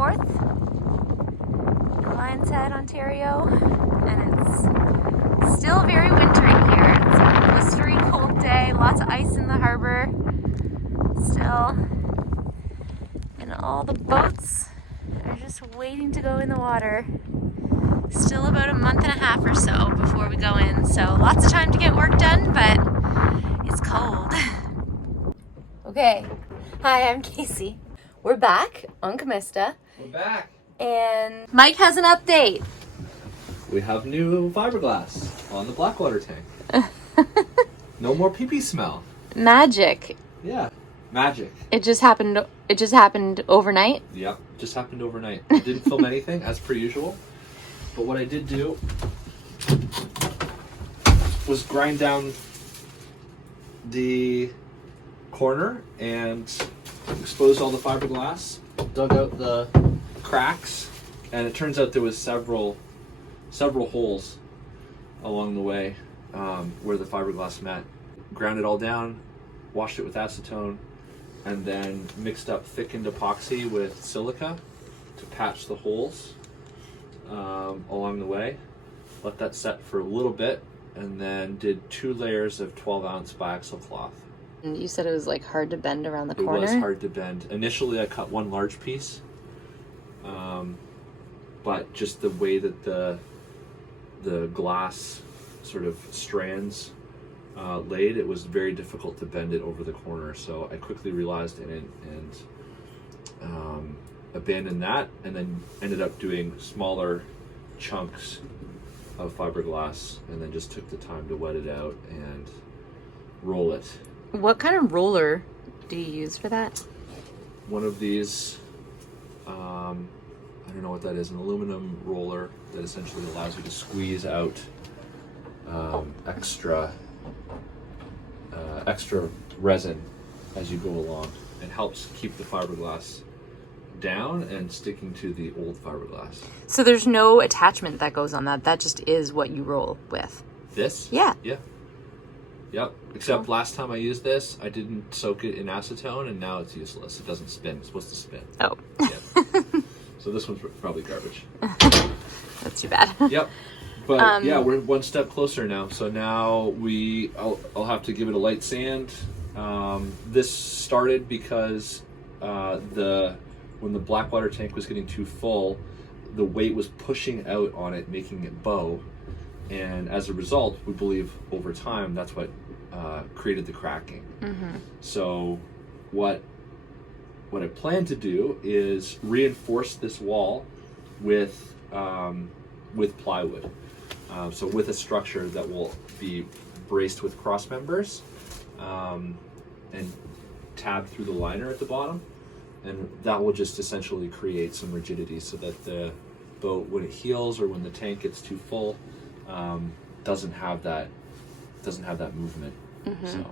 4th in Lion's Head, Ontario, and it's still very wintry here. It's a blistery cold day, lots of ice in the harbor still, and all the boats are just waiting to go in the water. Still about a month and a half or so before we go in, so lots of time to get work done, but it's cold. Okay, hi, I'm Casey. We're back on Comista. We're back. And Mike has an update. We have new fiberglass on the blackwater tank. No more pee-pee smell. Magic. Yeah, magic. It just happened overnight? Yep, just happened overnight. I didn't film anything as per usual, but what I did do was grind down the corner and exposed all the fiberglass, dug out the cracks, and it turns out there was several holes along the way where the fiberglass met. Ground it all down, washed it with acetone, and then mixed up thickened epoxy with silica to patch the holes along the way. Let that set for a little bit, and then did 2 layers of 12-ounce biaxial cloth. And you said it was like hard to bend around the corner? It was hard to bend. Initially I cut one large piece, but just the way that the glass sort of strands laid, it was very difficult to bend it over the corner. So I quickly realized and abandoned that, and then ended up doing smaller chunks of fiberglass, and then just took the time to wet it out and roll it. What kind of roller do you use for that? One of these, I don't know what that is, an aluminum roller that essentially allows you to squeeze out extra resin as you go along, and helps keep the fiberglass down and sticking to the old fiberglass. So there's no attachment that goes on that. That just is what you roll with. This? Yeah. Yeah. Yep. Except last time I used this, I didn't soak it in acetone, and now it's useless. It doesn't spin. It's supposed to spin. Oh. Yeah. So this one's probably garbage. That's too bad. Yep. But yeah, we're one step closer now. So now I'll have to give it a light sand. This started because when the blackwater tank was getting too full, the weight was pushing out on it, making it bow. And as a result, we believe over time, that's what created the cracking. Mm-hmm. So what I plan to do is reinforce this wall with plywood. So with a structure that will be braced with cross members and tabbed through the liner at the bottom. And that will just essentially create some rigidity so that the boat, when it heals or when the tank gets too full, doesn't have that movement. Mm-hmm. So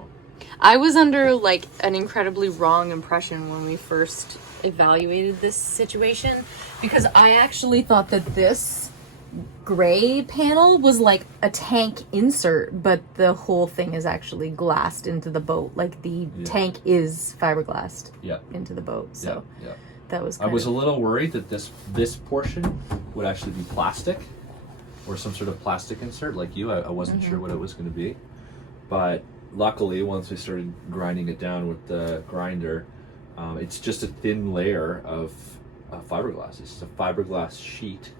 I was under like an incredibly wrong impression when we first evaluated this situation, because I actually thought that this gray panel was like a tank insert, but the whole thing is actually glassed into the boat. Like the tank is fiberglassed into the boat. So that was I was a little worried that this portion would actually be plastic or some sort of plastic insert like you. I wasn't sure what it was going to be, but luckily once we started grinding it down with the grinder, it's just a thin layer of fiberglass. It's just a fiberglass sheet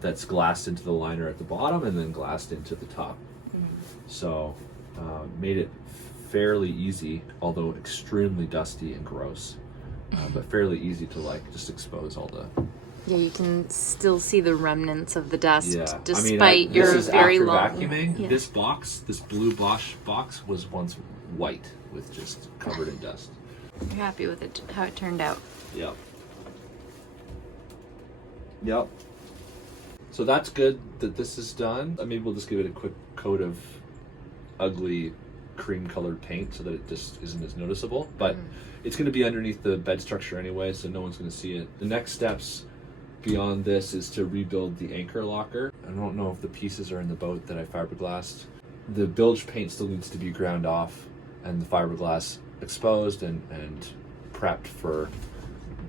that's glassed into the liner at the bottom and then glassed into the top. So made it fairly easy, although extremely dusty and gross, but fairly easy to like just expose all the. Yeah, you can still see the remnants of the dust, despite I mean, your this is very after long vacuuming. Yeah. This blue Bosch box was once white with just covered in dust. You're happy with it, how it turned out? Yep. Yep. So that's good that this is done. Maybe we'll just give it a quick coat of ugly cream-colored paint so that it just isn't as noticeable. But it's going to be underneath the bed structure anyway, so no one's going to see it. The next steps beyond this is to rebuild the anchor locker. I don't know if the pieces are in the boat that I fiberglassed. The bilge paint still needs to be ground off and the fiberglass exposed and prepped for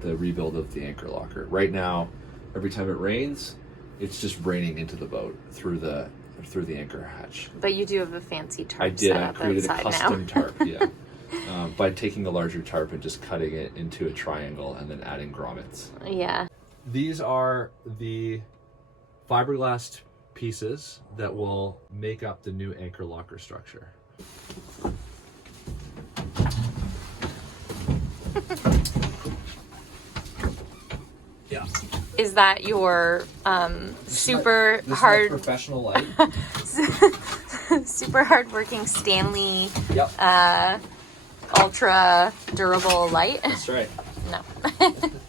the rebuild of the anchor locker. Right now, every time it rains, it's just raining into the boat through the anchor hatch. But you do have a fancy tarp. I did. I set created a up custom outside tarp. Yeah, by taking a larger tarp and just cutting it into a triangle and then adding grommets. now. Yeah. These are the fiberglass pieces that will make up the new anchor locker structure. Yeah. Is that your super This hard, is my professional light. super hard-working Stanley Yep. ultra durable light? That's right. No.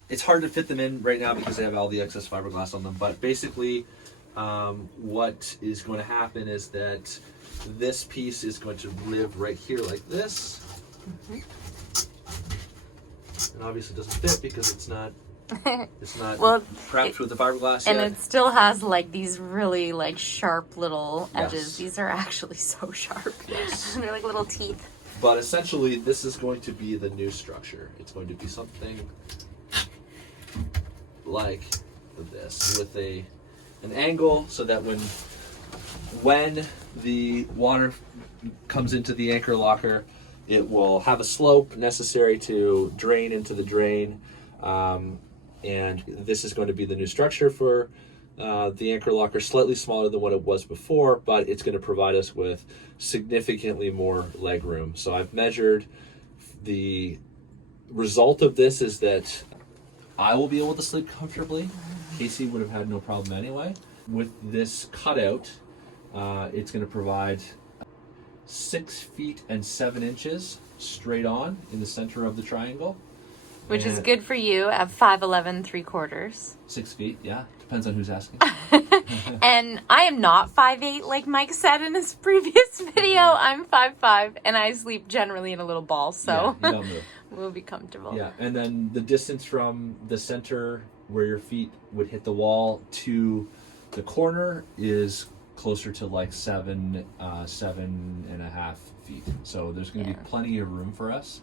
It's hard to fit them in right now because they have all the excess fiberglass on them, but basically what is going to happen is that this piece is going to live right here like this. And obviously it doesn't fit because it's not Well, prepped with the fiberglass and yet. it still has like these really like sharp little edges. Yes. These are actually so sharp. Yes. They're like little teeth. But essentially this is going to be the new structure. It's going to be something like this with an angle so that when the water comes into the anchor locker, it will have a slope necessary to drain into the drain. And this is going to be the new structure for the anchor locker, slightly smaller than what it was before, but it's going to provide us with significantly more leg room. So I've measured. The result of this is that I will be able to sleep comfortably. Casey would have had no problem anyway. With this cutout, it's going to provide 6 feet and 7 inches straight on in the center of the triangle. Which is And good for you at 5'11" 3/4. 6 feet, yeah. Depends on who's asking. And I am not 5'8" like Mike said in his previous video. I'm 5'5" and I sleep generally in a little ball, so Yeah, you don't move. we'll be comfortable. Yeah, and then the distance from the center where your feet would hit the wall to the corner is closer to like 7.5 feet. So there's going to be plenty of room for us.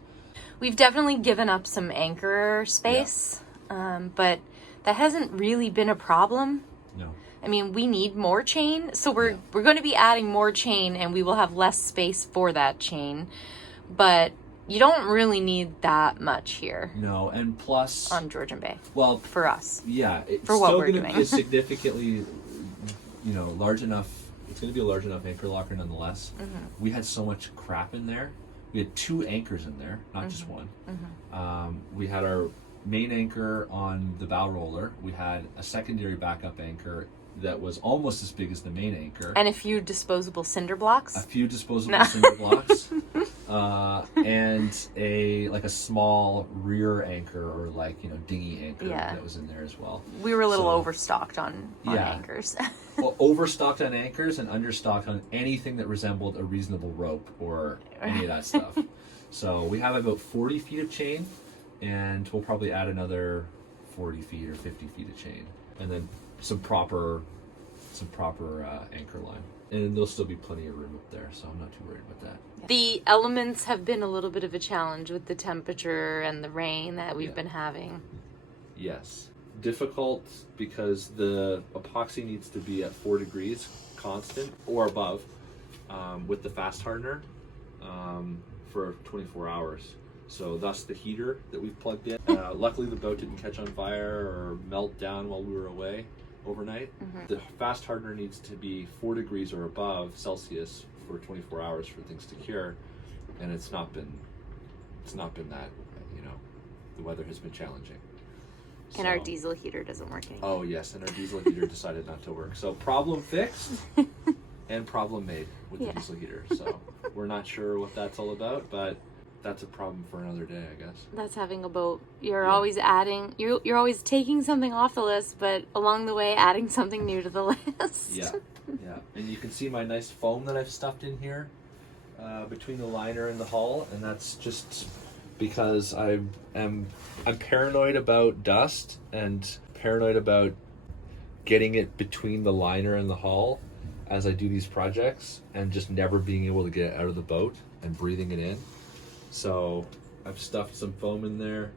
We've definitely given up some anchor space, but that hasn't really been a problem. No. I mean, we need more chain, so we're going to be adding more chain, and we will have less space for that chain. But you don't really need that much here. No, and plus on Georgian Bay. Well, for us. Yeah, it's for what still we're going to doing. be a significantly, large enough. It's going to be a large enough anchor locker nonetheless. Mm-hmm. We had so much crap in there. We had 2 anchors in there, not just one. We had our main anchor on the bow roller. We had a secondary backup anchor that was almost as big as the main anchor. And a few disposable cinder blocks. A few disposable cinder blocks. And a small rear anchor or dinghy anchor that was in there as well. We were a little overstocked on anchors. Well, overstocked on anchors and understocked on anything that resembled a reasonable rope or any of that stuff. So we have about 40 feet of chain, and we'll probably add another 40 feet or 50 feet of chain, and then some proper anchor line. And there'll still be plenty of room up there, so I'm not too worried about that. The elements have been a little bit of a challenge with the temperature and the rain that we've been having. Yes. Difficult because the epoxy needs to be at 4 degrees constant or above with the fast hardener for 24 hours. So thus the heater that we've plugged in. Luckily the boat didn't catch on fire or melt down while we were away overnight. The fast hardener needs to be 4 degrees or above Celsius for 24 hours for things to cure, and it's not been that. The weather has been challenging. And our diesel heater doesn't work anymore. Oh yes, and our diesel heater decided not to work. So problem fixed and problem made with the diesel heater. So we're not sure what that's all about, but that's a problem for another day, I guess. That's having a boat. You're always adding, you're always taking something off the list, but along the way adding something new to the list. Yeah. And you can see my nice foam that I've stuffed in here between the liner and the hull, and that's just because I'm paranoid about dust and paranoid about getting it between the liner and the hull as I do these projects and just never being able to get it out of the boat and breathing it in. So I've stuffed some foam in there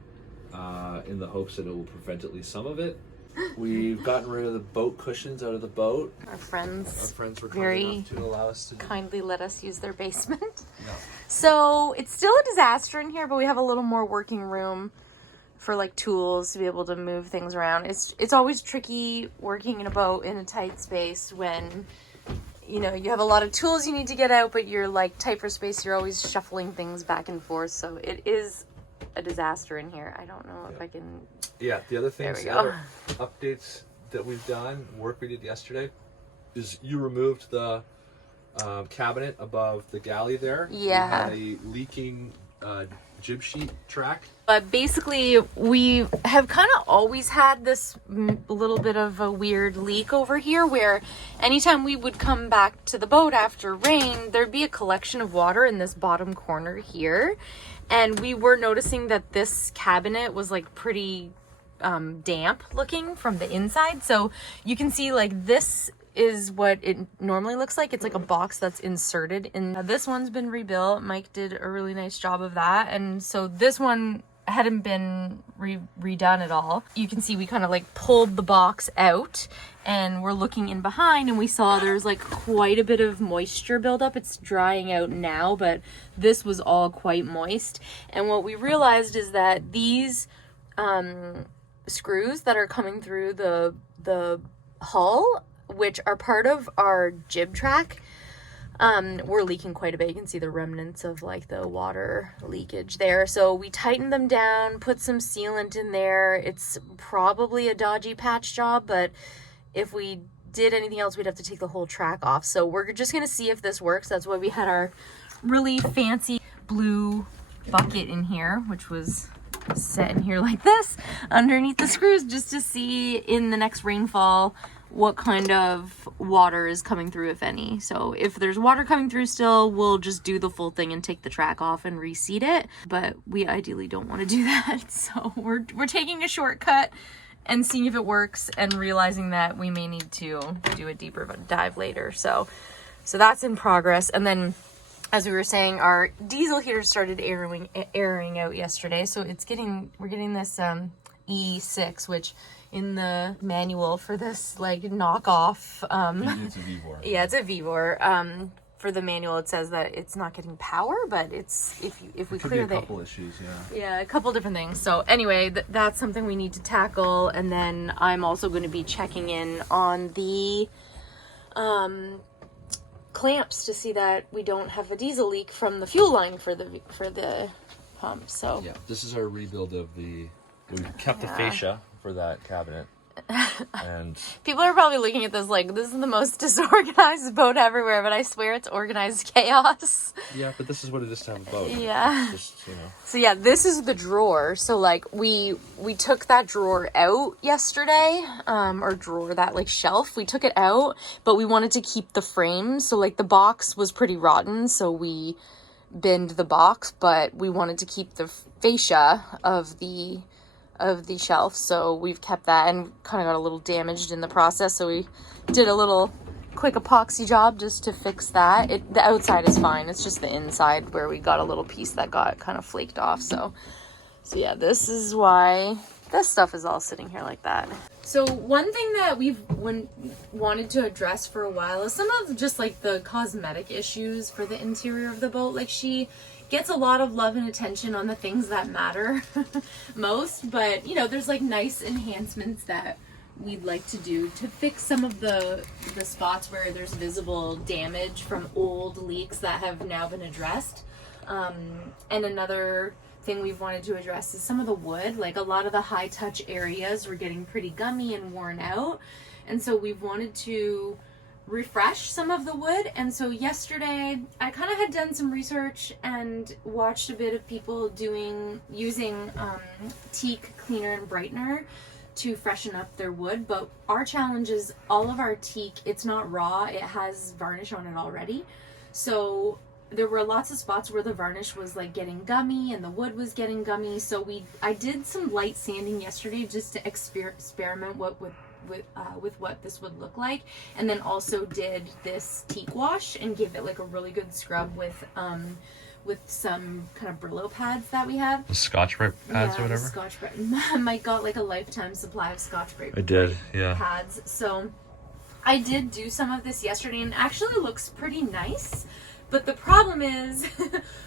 in the hopes that it will prevent at least some of it. We've gotten rid of the boat cushions out of the boat. Our friends were kind very enough to allow us to kindly let us use their basement. No. So it's still a disaster in here, but we have a little more working room for like tools to be able to move things around. It's always tricky working in a boat in a tight space when, you know, you have a lot of tools you need to get out, but you're like tight for space. You're always shuffling things back and forth. So it is a disaster in here. I don't know if I can. Yeah, the other things, There we the other updates that we've done, work we did yesterday, is you removed the cabinet above the galley there. Yeah. We had a leaking jib sheet track. But basically, we have kind of always had this little bit of a weird leak over here where anytime we would come back to the boat after rain, there'd be a collection of water in this bottom corner here. And we were noticing that this cabinet was like pretty damp looking from the inside. So you can see like this is what it normally looks like. It's like a box that's inserted in. This one's been rebuilt. Mike did a really nice job of that. And so this one hadn't been redone at all. You can see we kind of like pulled the box out and we're looking in behind and we saw there's like quite a bit of moisture buildup. It's drying out now, but this was all quite moist. And what we realized is that these screws that are coming through the hull, which are part of our jib track, were leaking quite a bit. You can see the remnants of like the water leakage there. So we tightened them down, put some sealant in there. It's probably a dodgy patch job, but if we did anything else, we'd have to take the whole track off. So we're just gonna see if this works. That's why we had our really fancy blue bucket in here, which was set in here like this underneath the screws, just to see in the next rainfall what kind of water is coming through, if any. So if there's water coming through still, we'll just do the full thing and take the track off and reseat it. But we ideally don't want to do that. So we're taking a shortcut and seeing if it works and realizing that we may need to do a deeper dive later. So that's in progress. And then, as we were saying, our diesel heater started airing out yesterday. So we're getting this E6, which in the manual for this like knockoff, It's a Vivor. yeah, it's a Vivor. For the manual, it says that it's not getting power, but it's if we clear the couple issues, yeah, a couple different things. So anyway, that's something we need to tackle. And then I'm also going to be checking in on the clamps to see that we don't have a diesel leak from the fuel line for the pump. So yeah, this is our rebuild of we kept the fascia for that cabinet. And people are probably looking at this like, this is the most disorganized boat everywhere, but I swear it's organized chaos. yeah, but this is what it is to have a boat. Yeah. Just, you know. So yeah, this is the drawer. So like we took that drawer out yesterday, or drawer, that like shelf, we took it out, but we wanted to keep the frame. So like the box was pretty rotten, so we binned the box, but we wanted to keep the fascia of the shelf, so we've kept that, and kind of got a little damaged in the process, so we did a little quick epoxy job just to fix that. The outside is fine, it's just the inside where we got a little piece that got kind of flaked off. So yeah, this is why this stuff is all sitting here like that. So one thing that we've wanted to address for a while is some of just like the cosmetic issues for the interior of the boat. Like, she gets a lot of love and attention on the things that matter most, but you know, there's like nice enhancements that we'd like to do to fix some of the spots where there's visible damage from old leaks that have now been addressed. And another thing we've wanted to address is some of the wood. Like, a lot of the high touch areas were getting pretty gummy and worn out, and so we've wanted to refresh some of the wood. And so yesterday I kind of had done some research and watched a bit of people using teak cleaner and brightener to freshen up their wood. But our challenge is all of our teak, it's not raw, it has varnish on it already. So there were lots of spots where the varnish was like getting gummy and the wood was getting gummy. So I did some light sanding yesterday just to experiment with what this would look like, and then also did this teak wash and give it like a really good scrub with some kind of Brillo pads that we have. The Scotch-Brite pads or whatever? Scotch-Brite. Mike got like a lifetime supply of Scotch-Brite. I did, yeah. Pads. So I did do some of this yesterday and it actually looks pretty nice. But the problem is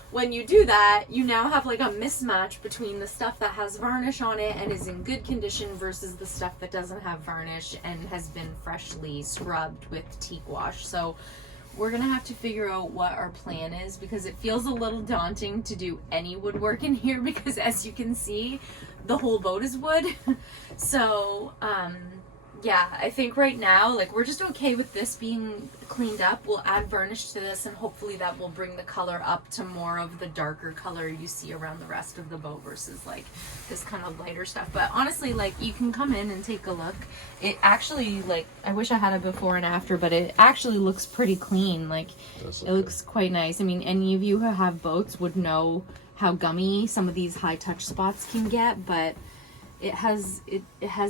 when you do that, you now have like a mismatch between the stuff that has varnish on it and is in good condition versus the stuff that doesn't have varnish and has been freshly scrubbed with teak wash. So we're gonna have to figure out what our plan is, because it feels a little daunting to do any woodwork in here because, as you can see, the whole boat is wood. So yeah, I think right now, like, we're just okay with this being cleaned up. We'll add varnish to this and hopefully that will bring the color up to more of the darker color you see around the rest of the boat versus like this kind of lighter stuff. But honestly, like, you can come in and take a look. It actually, like, I wish I had a before and after, but it actually looks pretty clean. Like, it looks quite nice. I mean, any of you who have boats would know how gummy some of these high touch spots can get, but it has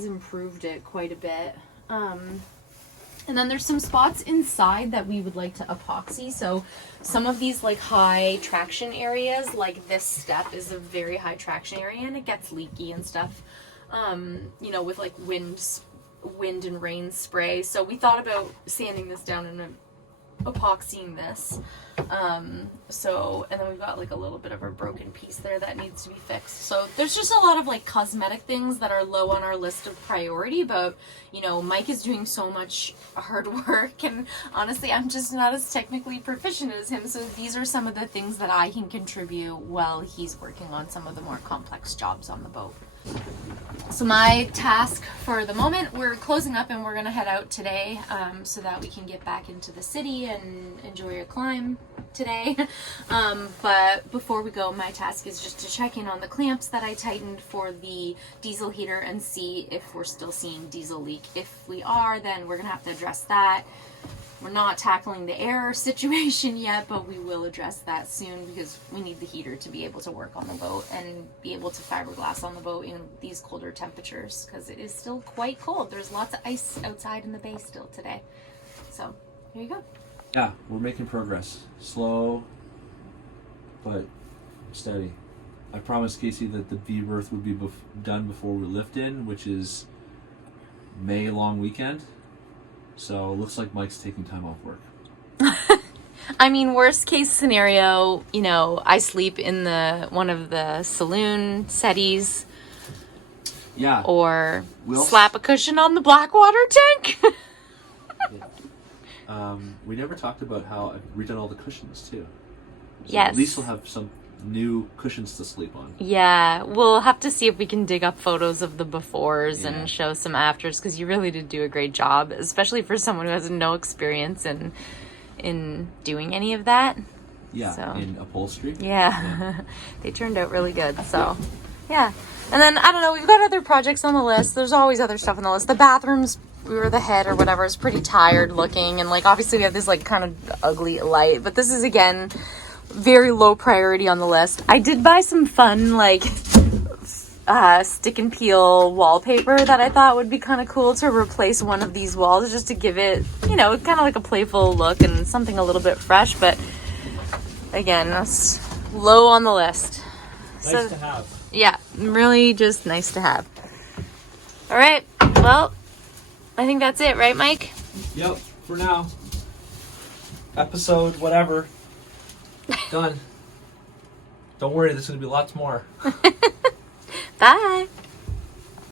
improved it quite a bit. And then there's some spots inside that we would like to epoxy. So some of these like high traction areas, like this step is a very high traction area and it gets leaky and stuff, you know, with like wind and rain spray. So we thought about sanding this down and epoxying this. And then we've got like a little bit of a broken piece there that needs to be fixed. So there's just a lot of like cosmetic things that are low on our list of priority, but you know, Mike is doing so much hard work and honestly I'm just not as technically proficient as him, so these are some of the things that I can contribute while he's working on some of the more complex jobs on the boat. So my task for the moment, we're closing up and we're gonna head out today, so that we can get back into the city and enjoy our climb today. But before we go, my task is just to check in on the clamps that I tightened for the diesel heater and see if we're still seeing diesel leak. If we are, then we're gonna have to address that. We're not tackling the air situation yet, but we will address that soon because we need the heater to be able to work on the boat and be able to fiberglass on the boat in these colder temperatures because it is still quite cold. There's lots of ice outside in the bay still today. So here you go. Yeah, we're making progress. Slow, but steady. I promised Casey that the berth would be done before we lift in, which is May long weekend. So it looks like Mike's taking time off work. I mean, worst case scenario, you know, I sleep in one of the saloon settees. Yeah. Or slap a cushion on the blackwater tank. We never talked about how I've redone all the cushions too. So yes. At least we'll have some new cushions to sleep on. Yeah, we'll have to see if we can dig up photos of the befores and show some afters because you really did do a great job, especially for someone who has no experience in doing any of that. Yeah, so, in upholstery. Yeah. They turned out really good. So, yeah. And then, I don't know, we've got other projects on the list. There's always other stuff on the list. The bathrooms, or the head or whatever, is pretty tired looking. And, like, obviously we have this, like, kind of ugly light. But this is, again, very low priority on the list. I did buy some fun, like, stick and peel wallpaper that I thought would be kind of cool to replace one of these walls, just to give it, you know, kind of like a playful look and something a little bit fresh. But again, that's low on the list. Nice to have. Yeah, really just nice to have. All right, well, I think that's it, right, Mike? Yep, for now. Episode whatever. Done. Don't worry, there's going to be lots more. Bye.